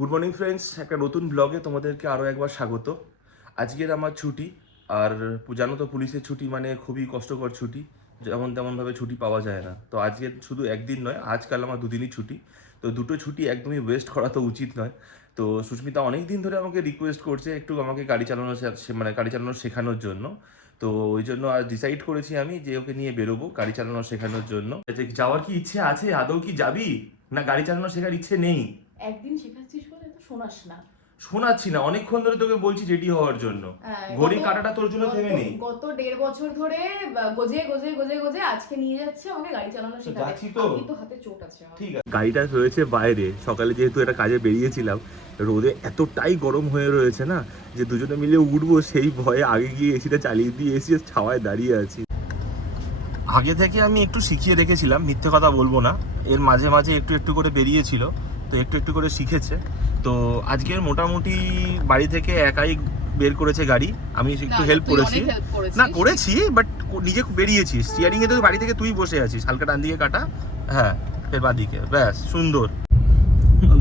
Good morning friends, একটা নতুন ব্লগে তোমাদেরকে আরও একবার স্বাগত। আজকের আমার ছুটি, আর জানো তো পুলিশের ছুটি মানে খুবই কষ্টকর ছুটি, যেমন তেমনভাবে ছুটি পাওয়া যায় না। তো আজকে শুধু একদিন নয়, আজকাল আমার দুদিনই ছুটি। তো দুটো ছুটি একদমই ওয়েস্ট করা তো উচিত নয়। তো সুস্মিতা অনেক দিন ধরে আমাকে রিকোয়েস্ট করছে একটু আমাকে গাড়ি চালানো মানে গাড়ি চালানো শেখানোর জন্য। তো ওই জন্য আজ ডিসাইড করেছি আমি যে ওকে নিয়ে বেরোবো গাড়ি চালানো শেখানোর জন্য। যাওয়ার কি ইচ্ছে আছে? আদৌ কি যাবি, না গাড়ি চালানো শেখার ইচ্ছে নেই? একদিন শেখাচ্ছিস বলে তো শোনাস না। শোনাচ্ছি না, অনেকক্ষণ ধরে তোকে বলছি রেডি হওয়ার জন্য। ঘড়ি কাটাটা তোর জন্য থেমে নেই। গত 1.5 বছর ধরে গজে আজকে নিয়ে যাচ্ছে আমাকে গাড়ি চালানো শেখাতে। আমি তো হাতে চোট আছে আমার। ঠিক আছে, গাড়িটা হয়েছে বাইরে, সকালে যেহেতু একটা কাজে বেরিয়েছিলাম, রোদে এতটাই গরম হয়ে রয়েছে না যে দুজনে মিলে উঠবো সেই ভয়ে আগে গিয়ে এসিটা চালিয়ে দিয়ে এসি ছাওয়ায় দাঁড়িয়ে আছি। আগে থেকে আমি একটু শিখিয়ে রেখেছিলাম, মিথ্যে কথা বলবো না, এর মাঝে মাঝে একটু একটু করে বেরিয়েছিল, তো একটু একটু করে শিখেছে। তো আজকের মোটামুটি বাড়ি থেকে একাই বের করেছে গাড়ি, আমি একটু হেল্প করেছি। না করেছি, বাট নিজে বেরিয়েছি। স্টিয়ারিং এ তো বাড়ি থেকে তুই বসে আছিস, হালকা ডান দিকে কাটা, হ্যাঁ এর বাঁ দিকে, ব্যাস সুন্দর।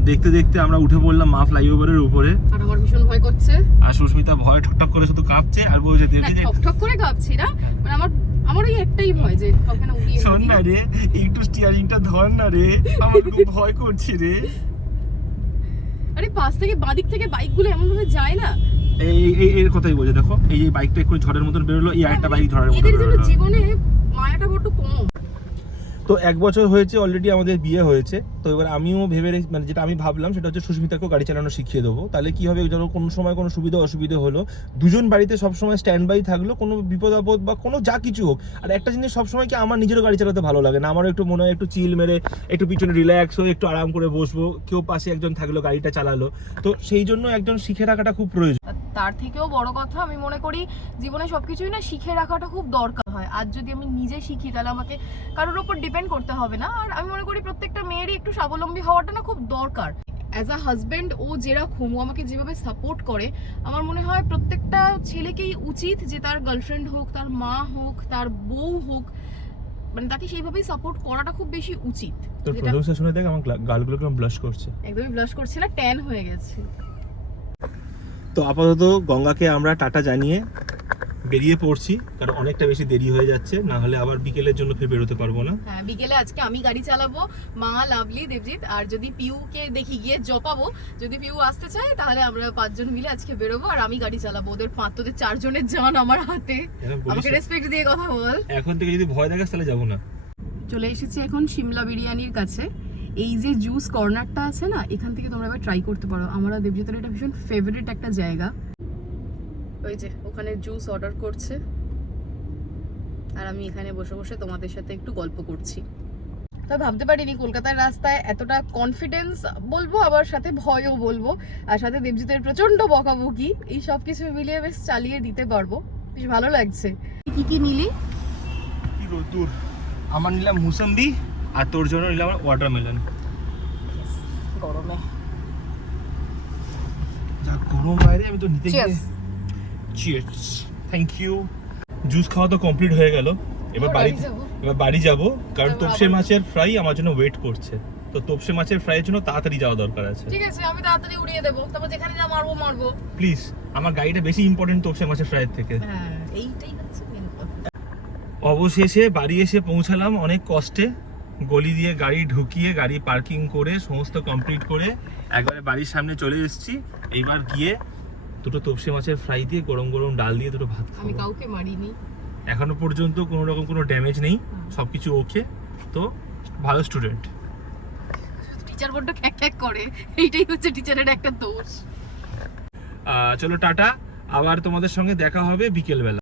দেখতে দেখতে আমরা উঠে পড়লাম মা ফ্লাইওভারের উপরে। আর আমার ভীষণ ভয় করছে, আর সুস্মিতা ভয় ঠকঠক করে শুধু কাঁপছে আর বলছে ঠকঠক করে কাঁপছি না, মানে আমার ওই একটাই ভয় যে কাউকে না উড়িয়ে শোন না রে, একটু স্টিয়ারিংটা ধর না রে, আমার খুব ভয় করছে রে। আরে পাশ থেকে বাঁদিক থেকে বাইকগুলো এমন ভাবে যায় না, এর কথাই বলছে। দেখো এই যে বাইকটা একটু ঝড়ের মতন বেরোলো, এই আরেকটা বাইক ঝড়ের মতন এদের বেরোলো। জীবনে মায়াটা বড় কম। তো 1 বছর হয়েছে অলরেডি আমাদের বিয়ে হয়েছে। তো এবার আমিও ভেবে মানে যেটা আমি ভাবলাম সেটা হচ্ছে সুস্মিতাকেও গাড়ি চালানো শিখিয়ে দেবো। তাহলে কি হবে, যেন কোনো সময় কোনো সুবিধা অসুবিধা হলো দুজন বাড়িতে সবসময় স্ট্যান্ড বাই থাকলো, কোনো বিপদ আপদ বা কোনো যা কিছু হোক। আর একটা জিনিস সবসময় কি, আমার নিজেরও গাড়ি চালাতে ভালো লাগে না, আমারও একটু মনে হয় একটু চিল মেরে একটু পিছনে রিল্যাক্স হয়ে একটু আরাম করে বসবো, কেউ পাশে একজন থাকলো গাড়িটা চালালো। তো সেই জন্য একজন শিখে রাখাটা খুব প্রয়োজন। তার থেকেও বড় কথা আমি মনে করি জীবনে সবকিছুই না শিখে রাখাটা খুব দরকার হয়। আজ যদি আমি নিজে শিখি তাহলে আমাকে কারোর উপর ডিপেন্ড করতে হবে না। আর আমি মনে করি প্রত্যেকটা মেয়েরই একটু স্বাবলম্বী হওয়াটা না খুব দরকার। অ্যাজ আ হাজব্যান্ড ও যেরকম ও আমাকে যেভাবে সাপোর্ট করে, আমার মনে হয় প্রত্যেকটা ছেলেকেই উচিত যে তার গার্লফ্রেন্ড হোক, তার মা হোক, তার বউ হোক, মানে তাকে সেইভাবেই সাপোর্ট করাটা খুব বেশি উচিত। তোর প্রশংসা শুনে দেখ আমার গালগুলো কেমন ব্লাশ করছে। একদমই ব্লাশ করছে না, ট্যান হয়ে গেছে। তো আপাতত গঙ্গাকে আমরা টাটা জানিয়ে বেরিয়ে পড়ছি, কারণ অনেকটা বেশি দেরি হয়ে যাচ্ছে, না হলে আবার বিকেলের জন্য ফের বেরোতে পারবো না। হ্যাঁ, বিকেলে আজকে আমি গাড়ি চালাবো, মা, লাভলি, দেবজিৎ, আর যদি পিউকে দেখি গিয়ে জপাবো, যদি পিউ আসতে চায় তাহলে আমরা 5 জন মিলে আজকে বেরোবো। আর আমি গাড়ি চালাবো, ওদের 4 জনের জান আমার হাতে। আমাকে রেসপেক্ট দিয়ে কথা বল। এখন থেকে যদি ভয় দেখাস তাহলে যাবো না। চলে এসেছি এখন সিমলা বিরিয়ানির কাছে। এই যে জুস কর্নারটা আছে না, এখান থেকে তোমরা এবার ট্রাই করতে পারো। আমরা দেবজিতের এটা ভীষণ ফেভারিট একটা জায়গা। ওই যে ওখানে জুস অর্ডার করছে আর আমি এখানে বসে বসে তোমাদের সাথে একটু গল্প করছি। তো ভাবতে পারিনি কলকাতার রাস্তায় এতটা কনফিডেন্স বলবো, আবার সাথে ভয়ও বলবো, আর সাথে দেবজিতের প্রচন্ড বকাবকি, এই সব কিছু মিলিয়ে বেশ চালিয়ে দিতে পারবো। বেশ ভালো লাগছে। কি কি নিলি? কি রোদ্দুর! আমার নিলাম মুসাম্বি, আর তোর জন্য নিলাম ওয়াটারমেলন। গরমে যা গরম বাইরে, আমি তো নিতে গিয়ে চিয়ার্স, থ্যাংক ইউ। জুস খাওয়া তো কমপ্লিট হয়ে গেল, এবার বাড়ি যাব, কারণ তোপসে মাছের ফ্রাই আমার জন্য ওয়েট করছে। তো তোপসে মাছের ফ্রাইয়ের জন্য তাড়াতাড়ি যাওয়া দরকার আছে। ঠিক আছে, আমি তাড়াতাড়ি উড়িয়ে দেবো, তারপর যেখানে যা মারবো। প্লিজ, আমার গাড়িটা বেশি ইম্পর্টেন্ট তোপসে মাছের ফ্রাইয়ের থেকে। হ্যাঁ, এইটাই হচ্ছে মেন কথা। অবশেষে বাড়ি এসে পৌঁছালাম অনেক কষ্টে, গলি দিয়ে গাড়ি ঢুকিয়ে গাড়ি পার্কিং করে সমস্ত কমপ্লিট করে একবারে বাড়ির সামনে চলে এসেছি। এইবার গিয়ে দুটো তোপসে মাছের ফ্রাই দিয়ে গরম গরম ডাল দিয়ে দুটো ভাত খাবো। আমি কাউকে মারিনি এখনো পর্যন্ত, কোনো রকম কোনো ড্যামেজ নেই, সবকিছু ওকে। তো ভালো স্টুডেন্ট। টিচার বড্ড খ্যাক করে, এইটাই হচ্ছে টিচারের একটা দোষ। চলো টাটা, আবার তোমাদের সঙ্গে দেখা হবে বিকেলবেলা।